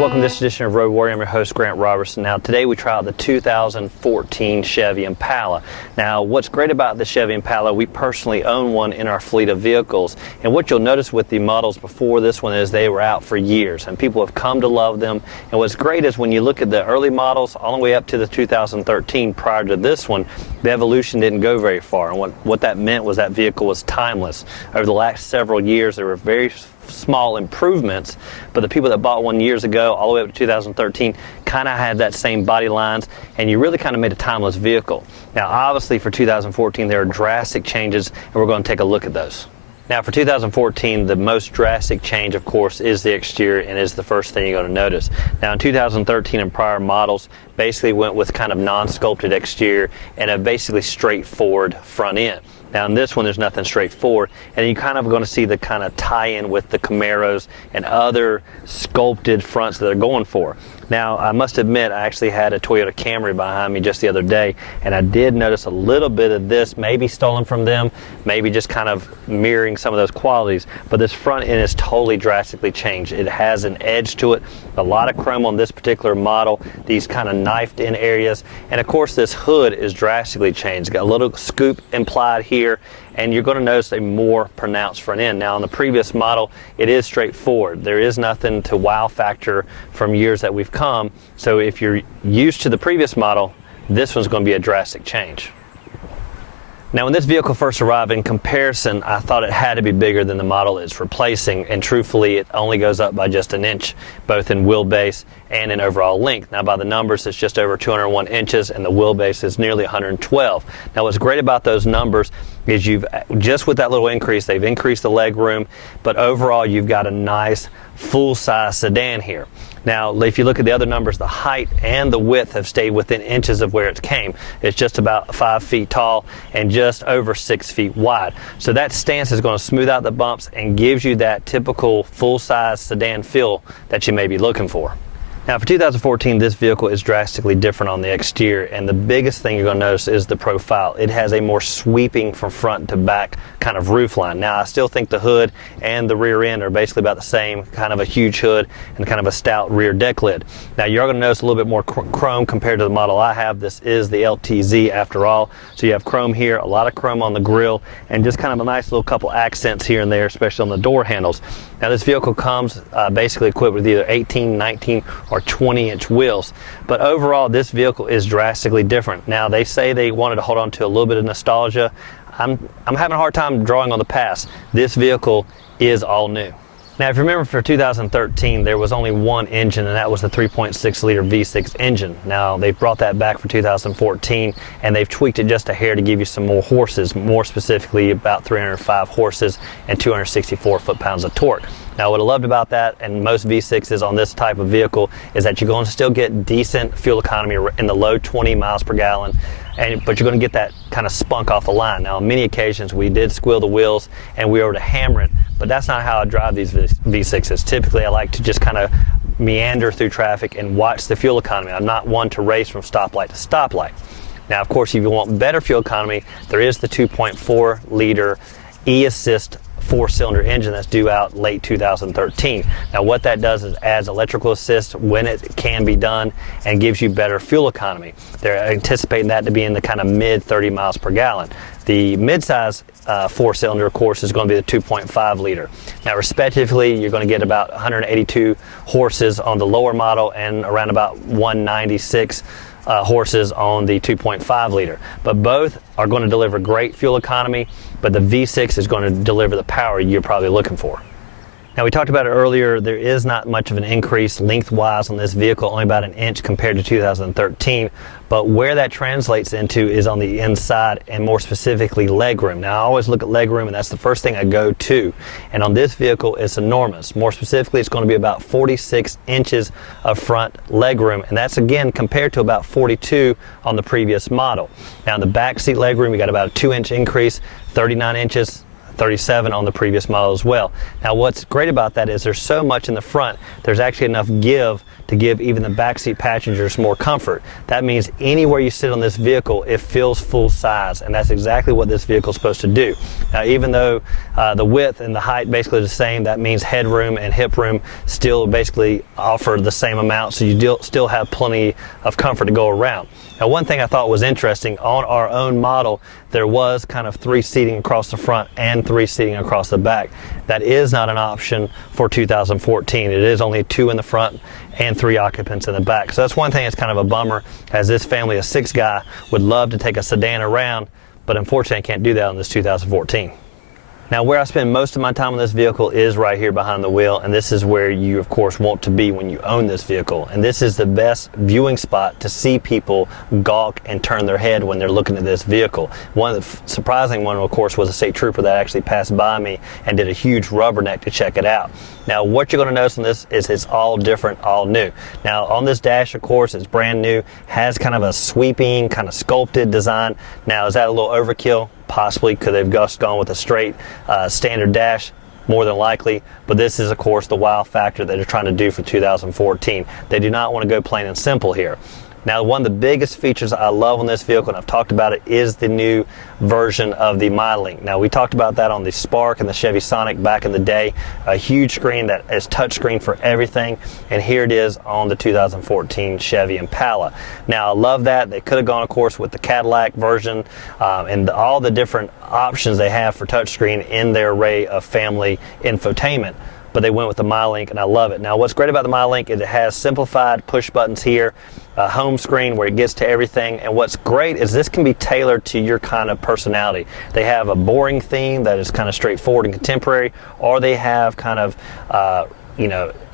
welcome to this edition of Road Warrior. I'm your host, Grant Roberson. Now, today we try out the 2014 Chevy Impala. Now, what's great about the Chevy Impala, we personally own one in our fleet of vehicles. And what you'll notice with the models before this one is they were out for years, and people have come to love them. And what's great is when you look at the early models all the way up to the 2013 prior to this one, the evolution didn't go very far. And what that meant was that vehicle was timeless. Over the last several years, there were very small improvements, but the people that bought one years ago all the way up to 2013 kind of had that same body lines, and you really kind of made a timeless vehicle. Now obviously for 2014 there are drastic changes, and we're going to take a look at those. Now for 2014, the most drastic change, of course, is the exterior, and is the first thing you're going to notice. Now in 2013 and prior models basically went with kind of non-sculpted exterior and a basically straightforward front end. Now in this one there's nothing straightforward, and you're kind of going to see the kind of tie-in with the Camaros and other sculpted fronts that they're going for. Now I must admit, I actually had a Toyota Camry behind me just the other day, and I did notice a little bit of this, maybe stolen from them, maybe just kind of mirroring some of those qualities, but this front end is totally drastically changed. It has an edge to it, a lot of chrome on this particular model, these kind of knifed in areas, and of course this hood is drastically changed. Got a little scoop implied here, and you're going to notice a more pronounced front end. Now on the previous model it is straightforward. There is nothing to wow factor from years that we've come, so if you're used to the previous model, this one's going to be a drastic change. Now when this vehicle first arrived, in comparison, I thought it had to be bigger than the model it's replacing, and truthfully it only goes up by just an inch, both in wheelbase and in overall length. Now by the numbers it's just over 201 inches, and the wheelbase is nearly 112. Now what's great about those numbers is you've, just with that little increase, they've increased the leg room, but overall you've got a nice full-size sedan here. Now if you look at the other numbers, the height and the width have stayed within inches of where it came. It's just about 5 feet tall and just over 6 feet wide. So that stance is going to smooth out the bumps and gives you that typical full-size sedan feel that you may be looking for. Now for 2014, this vehicle is drastically different on the exterior, and the biggest thing you're going to notice is the profile. It has a more sweeping from front to back kind of roof line. Now I still think the hood and the rear end are basically about the same, kind of a huge hood and kind of a stout rear deck lid. Now you're going to notice a little bit more chrome compared to the model I have. This is the LTZ after all, so you have chrome here, a lot of chrome on the grille, and just kind of a nice little couple accents here and there, especially on the door handles. Now this vehicle comes basically equipped with either 18, 19, or 20-inch wheels, but overall this vehicle is drastically different. Now they say they wanted to hold on to a little bit of nostalgia. I'm having a hard time drawing on the past. This vehicle is all new. Now if you remember, for 2013 there was only one engine, and that was the 3.6 liter V6 engine. Now they've brought that back for 2014, and they've tweaked it just a hair to give you some more horses, more specifically about 305 horses and 264 foot-pounds of torque. Now what I loved about that, and most V6s on this type of vehicle, is that you're going to still get decent fuel economy in the low 20 miles per gallon, but you're going to get that kind of spunk off the line. Now on many occasions we did squeal the wheels and we were to hammer it, but that's not how I drive these V6s. Typically I like to just kind of meander through traffic and watch the fuel economy. I'm not one to race from stoplight to stoplight. Now of course, if you want better fuel economy, there is the 2.4 liter e-assist 4-cylinder engine that's due out late 2013. Now what that does is adds electrical assist when it can be done and gives you better fuel economy. They're anticipating that to be in the kind of mid 30 miles per gallon. The midsize 4-cylinder, of course, is going to be the 2.5 liter. Now respectively you're going to get about 182 horses on the lower model and around about 196 horses on the 2.5 liter. But both are going to deliver great fuel economy, but the V6 is going to deliver the power you're probably looking for. Now we talked about it earlier, there is not much of an increase lengthwise on this vehicle, only about an inch compared to 2013, but where that translates into is on the inside, and more specifically legroom. Now I always look at legroom, and that's the first thing I go to, and on this vehicle it's enormous. More specifically, it's going to be about 46 inches of front legroom, and that's again compared to about 42 on the previous model. Now in the back seat legroom, you got about a 2-inch increase, 39 inches, 37 on the previous model as well. Now what's great about that is there's so much in the front, there's actually enough give to give even the backseat passengers more comfort. That means anywhere you sit on this vehicle, it feels full size, and that's exactly what this vehicle is supposed to do. Now, even though the width and the height basically the same, that means headroom and hip room still basically offer the same amount, so you still have plenty of comfort to go around. Now, one thing I thought was interesting, on our own model, there was kind of 3 seating across the front and 3 seating across the back. That is not an option for 2014. It is only 2 in the front and 3 occupants in the back. So that's one thing that's kind of a bummer, as this family of 6 guy would love to take a sedan around, but unfortunately I can't do that on this 2014. Now, where I spend most of my time on this vehicle is right here behind the wheel, and this is where you of course want to be when you own this vehicle. And this is the best viewing spot to see people gawk and turn their head when they're looking at this vehicle. One of the surprising one, of course, was a state trooper that actually passed by me and did a huge rubberneck to check it out. Now, what you're going to notice on this is it's all different, all new. Now, on this dash, of course, it's brand new, has kind of a sweeping, kind of sculpted design. Now, is that a little overkill? Possibly. Could they've just gone with a straight standard dash? More than likely, but this is of course the wow factor that they're trying to do for 2014. They do not want to go plain and simple here. Now, one of the biggest features I love on this vehicle, and I've talked about it, is the new version of the Mylink. Now, we talked about that on the Spark and the Chevy Sonic back in the day. A huge screen that is touchscreen for everything, and here it is on the 2014 Chevy Impala. Now, I love that. They could have gone, of course, with the Cadillac version and all the different options they have for touchscreen in their array of family infotainment, but they went with the Mylink, and I love it. Now, what's great about the Mylink is it has simplified push buttons here, a home screen where it gets to everything, and what's great is this can be tailored to your kind of personality. They have a boring theme that is kind of straightforward and contemporary, or they have kind of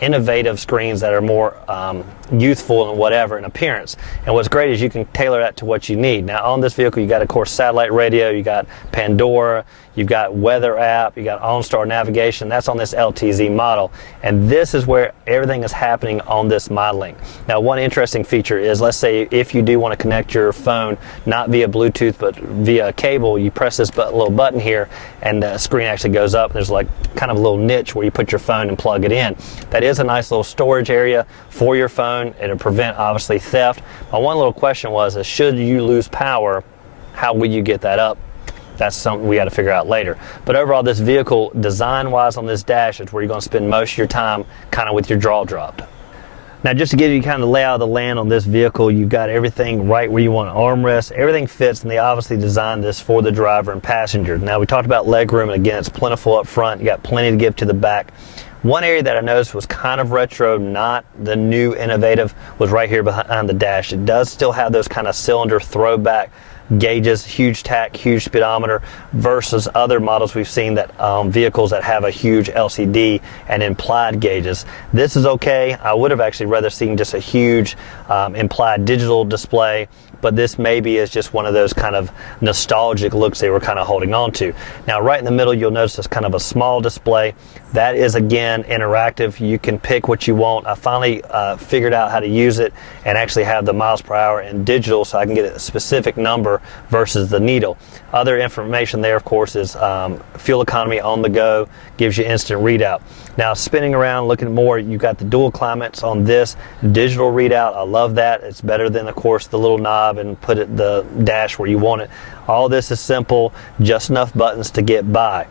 innovative screens that are more youthful and whatever in appearance. And what's great is you can tailor that to what you need. Now, on this vehicle, you got, of course, satellite radio, you got Pandora, you've got weather app, you got OnStar navigation. That's on this LTZ model, and this is where everything is happening on this Mylink. Now, one interesting feature is, let's say if you do want to connect your phone not via Bluetooth but via cable, you press this little button here, and the screen actually goes up. There's like kind of a little niche where you put your phone and plug it in. That is a nice little storage area for your phone. It'll prevent, obviously, theft. My one little question was, should you lose power, how will you get that up? That's something we got to figure out later. But overall, this vehicle, design-wise on this dash, is where you're going to spend most of your time kind of with your jaw dropped. Now, just to give you kind of the layout of the land on this vehicle, you've got everything right where you want an armrest. Everything fits, and they obviously designed this for the driver and passenger. Now, we talked about legroom, and again, it's plentiful up front. You got plenty to give to the back. One area that I noticed was kind of retro, not the new innovative, was right here behind the dash. It does still have those kind of cylinder throwback gauges, huge tack, huge speedometer, versus other models we've seen that vehicles that have a huge LCD and implied gauges. This is okay. I would have actually rather seen just a huge implied digital display, but this maybe is just one of those kind of nostalgic looks they were kind of holding on to. Now, right in the middle, you'll notice it's kind of a small display. That is, again, interactive. You can pick what you want. I finally figured out how to use it and actually have the miles per hour in digital, so I can get a specific number versus the needle. Other information there, of course, is fuel economy on the go, gives you instant readout. Now, spinning around, looking more, you've got the dual climates on this digital readout. I love that. It's better than, of course, the little knob and put it the dash where you want it. All this is simple, just enough buttons to get by.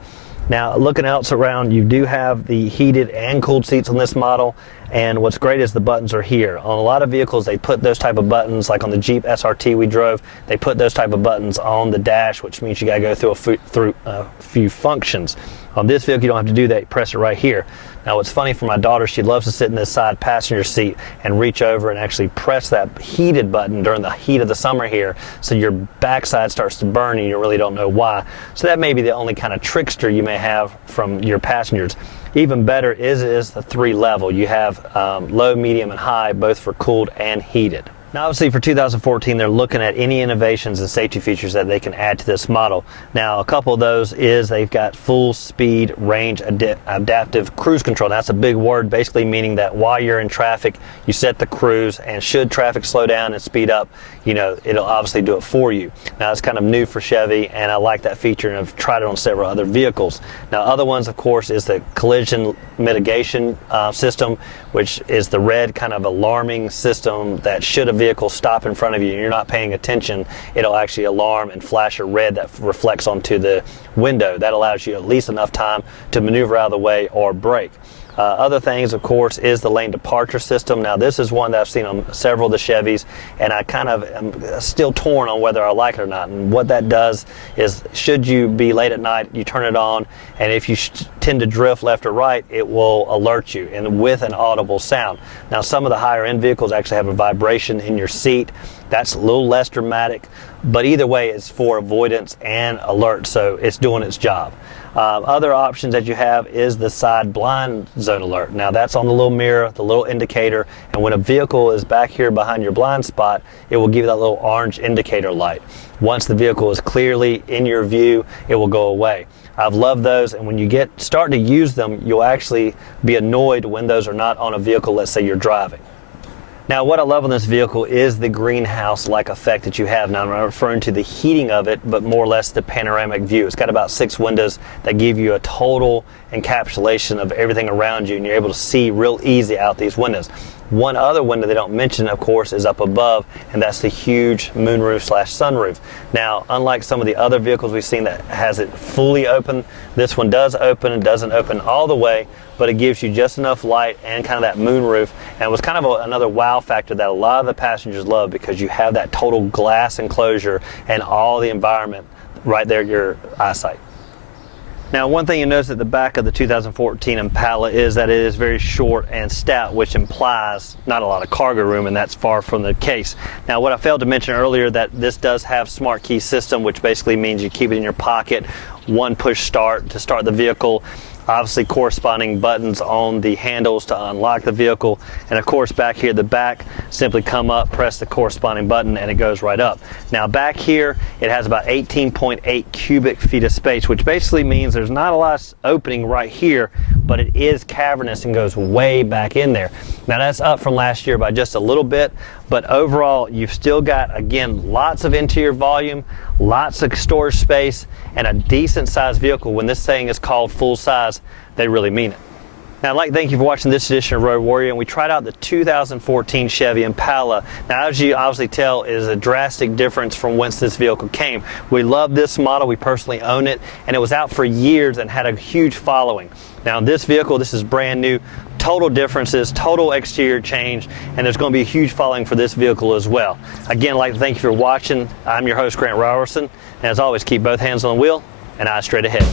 Now, looking else around, you do have the heated and cooled seats on this model, and what's great is the buttons are here. On a lot of vehicles, they put those type of buttons, like on the Jeep SRT we drove, they put those type of buttons on the dash, which means you gotta go through a few functions. On this vehicle, you don't have to do that. You press it right here. Now, what's funny for my daughter, she loves to sit in this side passenger seat and reach over and actually press that heated button during the heat of the summer here, so your backside starts to burn and you really don't know why. So that may be the only kind of trickster you may have from your passengers. Even better is the 3 level. You have low, medium, and high, both for cooled and heated. Now obviously for 2014 they're looking at any innovations and safety features that they can add to this model. Now a couple of those is they've got full speed range adaptive cruise control. Now, that's a big word, basically meaning that while you're in traffic you set the cruise, and should traffic slow down and speed up, you know, it'll obviously do it for you. Now it's kind of new for Chevy, and I like that feature, and I've tried it on several other vehicles. Now other ones of course is the collision mitigation system, which is the red kind of alarming system that should a vehicle stop in front of you and you're not paying attention, it'll actually alarm and flash a red that reflects onto the window. That allows you at least enough time to maneuver out of the way or brake. Other things, of course, is the lane departure system. Now this is one that I've seen on several of the Chevys, and I kind of am still torn on whether I like it or not. And what that does is, should you be late at night, you turn it on, and if you tend to drift left or right, it will alert you, and with an audible sound. Now some of the higher end vehicles actually have a vibration in your seat. That's a little less dramatic, but either way it's for avoidance and alert, so it's doing its job. Other options that you have is the side blind zone alert. Now that's on the little mirror, the little indicator, and when a vehicle is back here behind your blind spot, it will give you that little orange indicator light. Once the vehicle is clearly in your view, it will go away. I've loved those, and when you start to use them, you'll actually be annoyed when those are not on a vehicle, let's say you're driving. Now what I love on this vehicle is the greenhouse-like effect that you have. Now I'm not referring to the heating of it, but more or less the panoramic view. It's got about 6 windows that give you a total encapsulation of everything around you, and you're able to see real easy out these windows. One other window they don't mention, of course, is up above, and that's the huge moonroof slash sunroof. Now, unlike some of the other vehicles we've seen that has it fully open, this one does open. It doesn't open all the way, but it gives you just enough light and kind of that moonroof, and it was kind of another wow factor that a lot of the passengers love, because you have that total glass enclosure and all the environment right there at your eyesight. Now one thing you notice at the back of the 2014 Impala is that it is very short and stout, which implies not a lot of cargo room, and that's far from the case. Now what I failed to mention earlier, that this does have smart key system, which basically means you keep it in your pocket, one push start to start the vehicle, obviously corresponding buttons on the handles to unlock the vehicle, and of course back here at the back, simply come up, press the corresponding button, and it goes right up. Now back here it has about 18.8 cubic feet of space, which basically means there's not a lot of opening right here, but it is cavernous and goes way back in there. Now that's up from last year by just a little bit, but overall you've still got, again, lots of interior volume, lots of storage space, and a decent sized vehicle. When this thing is called full size, they really mean it. Now I'd like to thank you for watching this edition of Road Warrior, and we tried out the 2014 Chevy Impala. Now as you obviously tell, it is a drastic difference from whence this vehicle came. We love this model, we personally own it, and it was out for years and had a huge following. Now this vehicle, this is brand new, total differences, total exterior change, and there's going to be a huge following for this vehicle as well. Again, I'd like to thank you for watching. I'm your host, Grant Roberson, and as always, keep both hands on the wheel and eyes straight ahead.